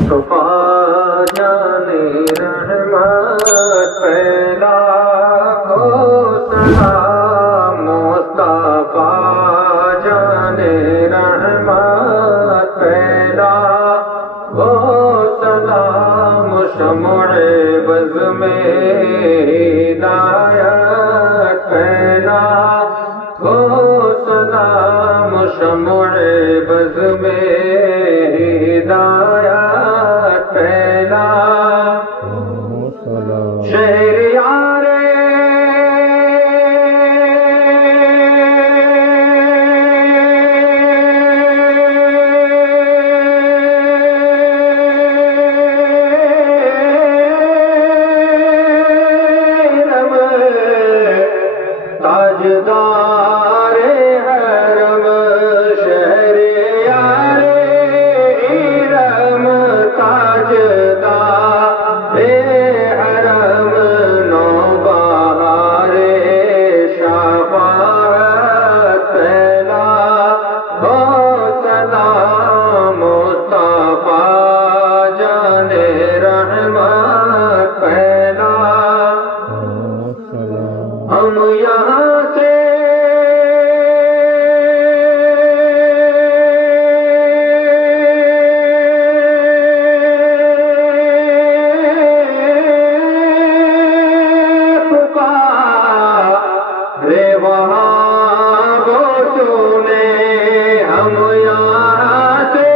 مصطفیٰ جانے رحمت پہلا کو سلام مصطفیٰ جانے رحمت پہلا کو سلام شمع بز میں ہدایت پہلا کو سلام شمع بز میں ہدایت پہلا شہریار تاجدار حرم شہریار تاجدار حرم نوبہار شفاعت پہلا ہو سلام مصطفیٰ جانے رحمت پہلا ہم یہاں سے رے وہاں وہ سنے ہم یہاں سے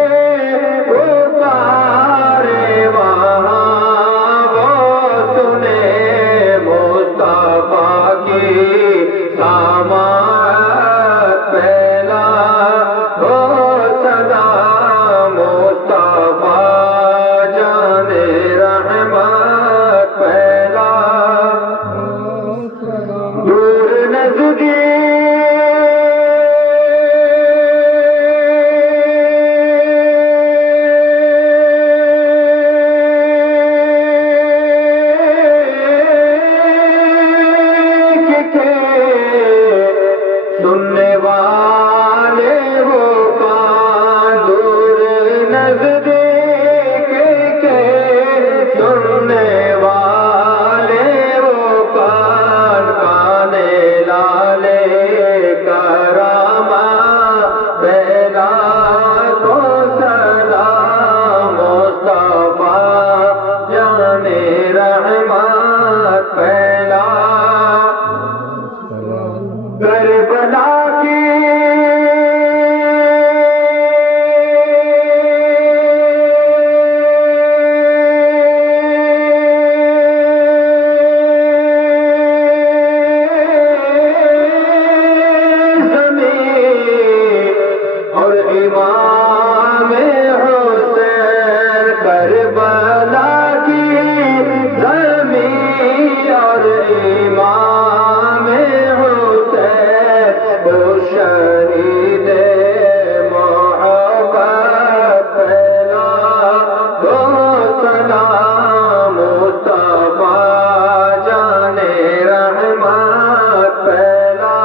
پکارے وہاں وہ سنے مصطفیٰ کی سماعت پہلا ہو سلام مصطفیٰ جانے رحمت پہلا دور نزدیک سننے والے وہ کان دور نزدیک کے سننے والے وہ کان کانے لالے کرامہ پہلا تو سلام مصطفیٰ جانے رحمت پہلا کربلا کی زمین اور امام حسین کربلا کی زمین اور امام شہید محبت پہلا ہو سلام مصطفیٰ جانے رحمت پہلا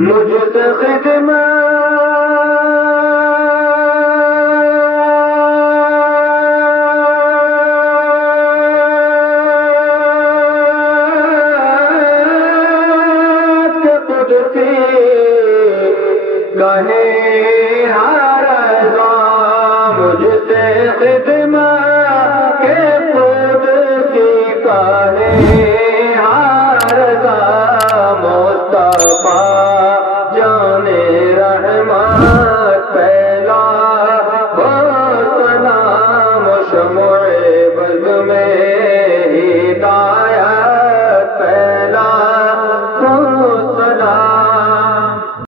مجھ سے خدمت کہے ہر ازاں مجھ سے خدمت